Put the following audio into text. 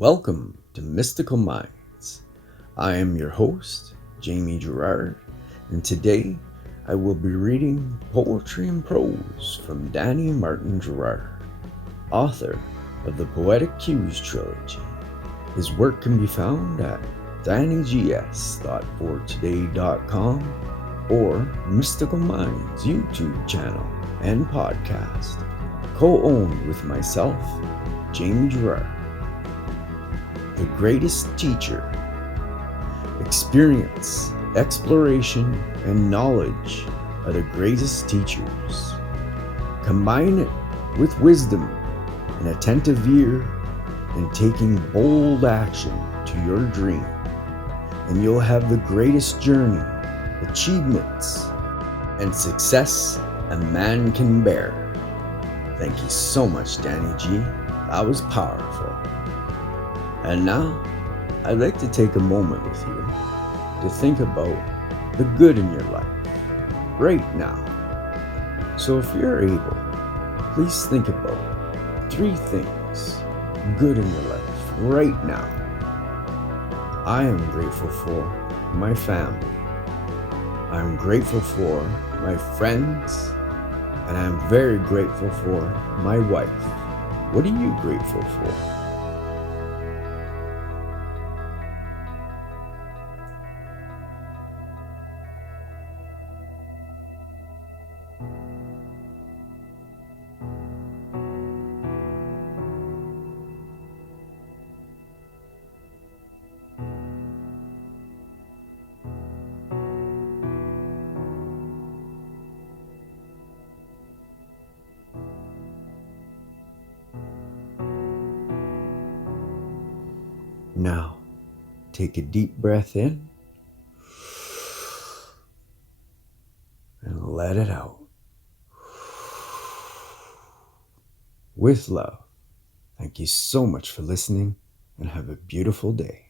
Welcome to Mystical Minds. I am your host, Jamie Gerard, and today I will be reading poetry and prose from Danny Martin Gerard, author of the Poetic Cues trilogy. His work can be found at dannygs.fortoday.com or Mystical Minds YouTube channel and podcast, co-owned with myself, Jamie Gerard. The greatest teacher. Experience, exploration, and knowledge are the greatest teachers. Combine it with wisdom, an attentive ear, and taking bold action to your dream, and you'll have the greatest journey, achievements, and success a man can bear. Thank you so much, Danny G. That was powerful. And now, I'd like to take a moment with you to think about the good in your life, right now. So if you're able, please think about 3 things good in your life, right now. I am grateful for my family. I am grateful for my friends. And I am very grateful for my wife. What are you grateful for? Now, take a deep breath in and let it out. With love. Thank you so much for listening and have a beautiful day.